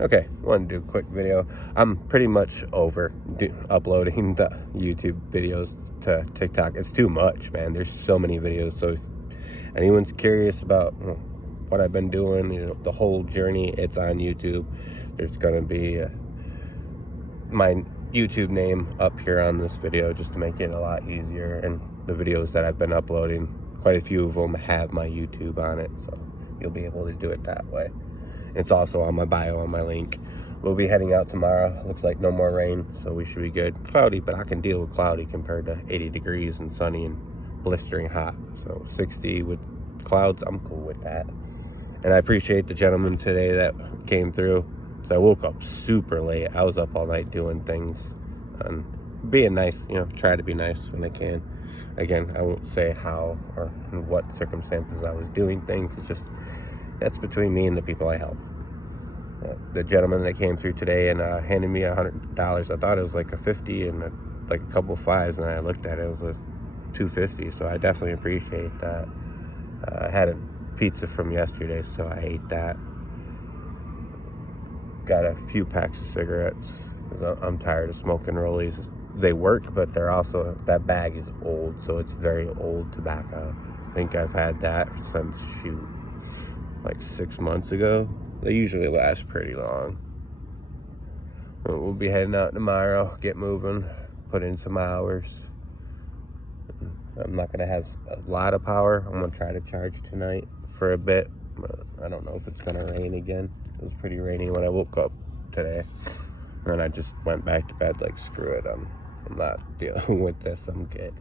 Okay, want to do a quick video. I'm pretty much over uploading the YouTube videos to TikTok. It's too much, man. There's so many videos. So if anyone's curious about what I've been doing, the whole journey, it's on YouTube. There's going to be my YouTube name up here on this video just to make it a lot easier. And the videos that I've been uploading, quite a few of them have my YouTube on it. So you'll be able to do it that way. It's also on my bio, on my link. We'll be heading out tomorrow. Looks like no more rain, so we should be good. Cloudy, but I can deal with cloudy compared to 80 degrees and sunny and blistering hot. So 60 with clouds, I'm cool with that. And I appreciate the gentleman today that came through. So I woke up super late. I was up all night doing things and being nice, try to be nice when I can. Again, I won't say how or in what circumstances I was doing things. It's just, that's between me and the people I help. The gentleman that came through today and handed me $100. I thought it was like a 50 and like a couple fives, and I looked at it, it was a 250. So I definitely appreciate that. I had a pizza from yesterday, so I ate that. Got a few packs of cigarettes. I'm tired of smoking rollies. They work, but they're also, that bag is old, so it's very old tobacco. I think I've had that since, like 6 months ago. They usually last pretty long. We'll be heading out tomorrow, get moving, put in some hours. I'm not gonna have a lot of power. I'm gonna try to charge tonight for a bit, but I don't know if it's gonna rain again. It was pretty rainy when I woke up today, and I just went back to bed like, screw it, I'm not dealing with this, I'm good.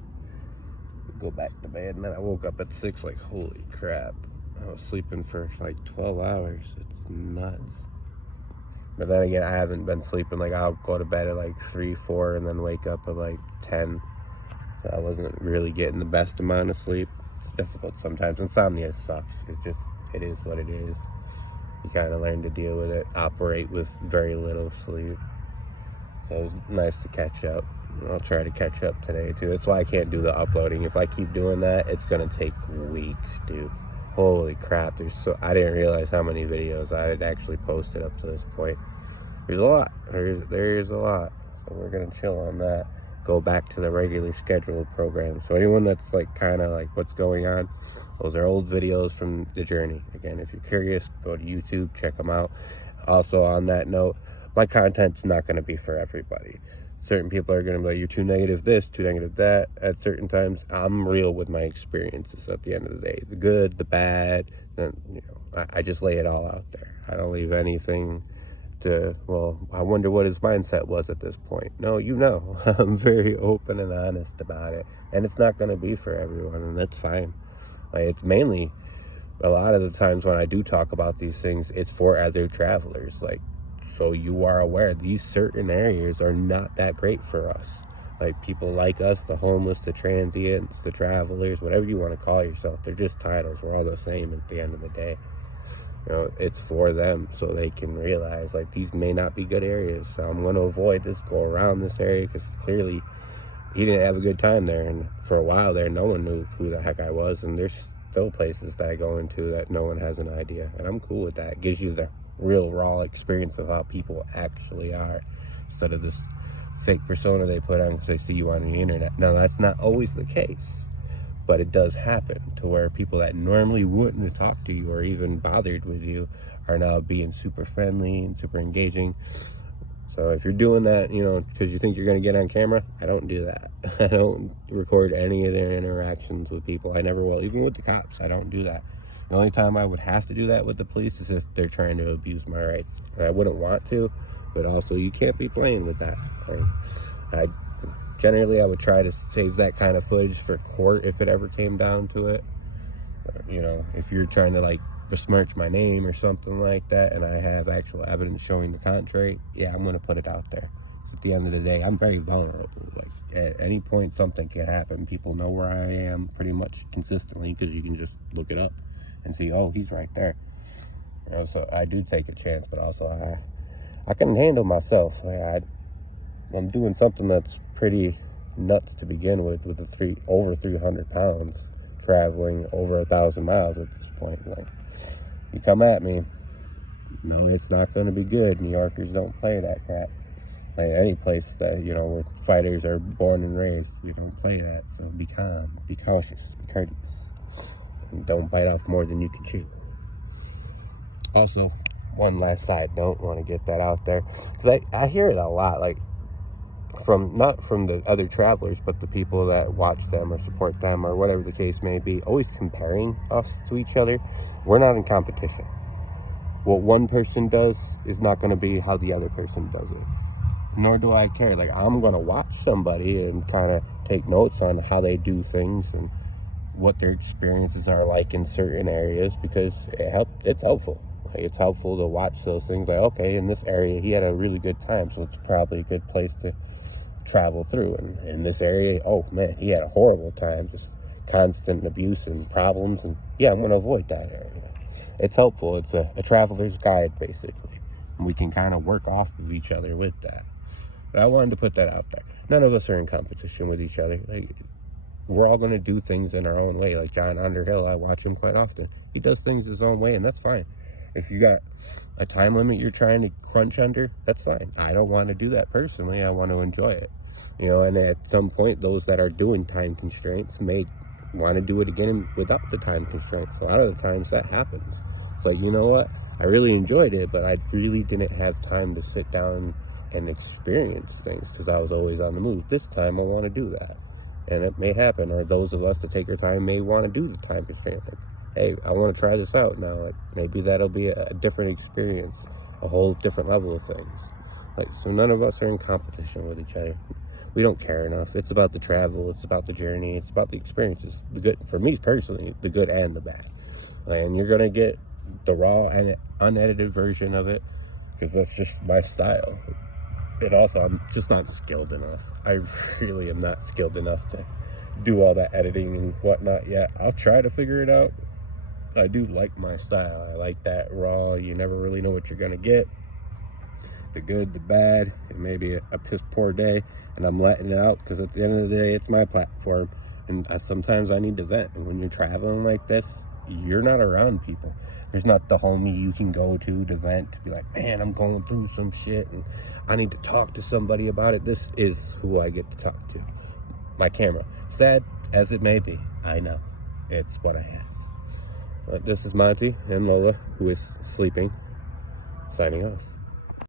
Go back to bed, and then I woke up at 6 like, holy crap. I was sleeping for like 12 hours. It's nuts. But then again, I haven't been sleeping. Like, I'll go to bed at like 3, 4, and then wake up at like 10. So I wasn't really getting the best amount of sleep. It's difficult sometimes. Insomnia sucks. It is what it is. You kind of learn to deal with it, operate with very little sleep. So it was nice to catch up. I'll try to catch up today too. That's why I can't do the uploading. If I keep doing that, it's gonna take weeks, dude. Holy crap, I didn't realize how many videos I had actually posted up to this point. There's a lot. There's a lot. So we're gonna chill on that. Go back to the regularly scheduled program. So anyone that's like kind of like what's going on, those are old videos from the journey. Again, if you're curious, go to YouTube, check them out. Also on that note, my content's not gonna be for everybody. Certain people are going to be like, you're too negative this, too negative that. At certain times, I'm real with my experiences at the end of the day. The good, the bad, and, I just lay it all out there. I don't leave anything to, well, I wonder what his mindset was at this point. No, I'm very open and honest about it. And it's not going to be for everyone, and that's fine. Like, it's mainly, a lot of the times when I do talk about these things, it's for other travelers. Like, so you are aware these certain areas are not that great for us. Like, people like us, the homeless, the transients, the travelers, whatever you want to call yourself, they're just titles. We're all the same at the end of the day. It's for them so they can realize, like, these may not be good areas. So I'm going to avoid this, go around this area, because clearly he didn't have a good time there. And for a while there, no one knew who the heck I was. And there's still places that I go into that no one has an idea. And I'm cool with that. It gives you the real raw experience of how people actually are, instead of this fake persona they put on because they see you on the internet. Now, that's not always the case, but it does happen to where people that normally wouldn't talk to you or even bothered with you are now being super friendly and super engaging. So if you're doing that, because you think you're going to get on camera, I don't do that. I don't record any of their interactions with people. I never will. Even with the cops, I don't do that. The only time I would have to do that with the police is if they're trying to abuse my rights. And I wouldn't want to, but also you can't be playing with that. I would try to save that kind of footage for court if it ever came down to it. If you're trying to like besmirch my name or something like that, and I have actual evidence showing the contrary, yeah, I'm going to put it out there. So at the end of the day, I'm very vulnerable. Like, at any point, something can happen. People know where I am pretty much consistently because you can just look it up and see, oh, he's right there. So I do take a chance, but also I can handle myself. I'm doing something that's pretty nuts to begin with over 300 pounds, traveling over 1,000 miles at this point. Like, you come at me, No, it's not going to be good. New Yorkers don't play that crap. Like any place that, you know, where fighters are born and raised, we don't play that. So be calm, be cautious, be courteous, and don't bite off more than you can chew. Also, one last side note, want to get that out there, because I hear it a lot, like from, not from the other travelers, but the people that watch them or support them or whatever the case may be, always comparing us to each other. We're not in competition. What one person does is not going to be how the other person does it. Nor do I care. Like, I'm going to watch somebody and kind of take notes on how they do things and what their experiences are like in certain areas, because it's helpful. Like, it's helpful to watch those things. Like, okay, in this area he had a really good time, so it's probably a good place to travel through. And in this area, oh man, he had a horrible time, just constant abuse and problems, and yeah, I'm going to avoid that area. It's helpful. It's a traveler's guide, basically, and we can kind of work off of each other with that. But I wanted to put that out there. None of us are in competition with each other. Like, we're all going to do things in our own way. Like John Underhill, I watch him quite often. He does things his own way, and that's fine. If you got a time limit you're trying to crunch under, that's fine. I don't want to do that personally. I want to enjoy it. You know, and at some point, those that are doing time constraints may want to do it again without the time constraints. A lot of the times that happens. It's like, you know what? I really enjoyed it, but I really didn't have time to sit down and experience things because I was always on the move. This time I want to do that. And it may happen, or those of us that take our time may want to do the time constraint. Like, hey, I want to try this out now. Like, maybe that'll be a different experience, a whole different level of things. Like, so none of us are in competition with each other. We don't care enough. It's about the travel, it's about the journey, it's about the experiences. The good, for me personally, the good and the bad. And you're gonna get the raw and unedited version of it, because that's just my style. And also, I'm just not skilled enough. I really am not skilled enough to do all that editing and whatnot yet. I'll try to figure it out. I do like my style. I like that raw. You never really know what you're gonna get. The good, the bad, and maybe a piss poor day, and I'm letting it out because at the end of the day, it's my platform, and sometimes I need to vent. And when you're traveling like this, you're not around people. There's not the homie you can go to vent, to be like, man, I'm going through some shit and I need to talk to somebody about it. This is who I get to talk to. My camera. Sad as it may be, I know. It's what I have. But this is Monty and Lola, who is sleeping, signing off.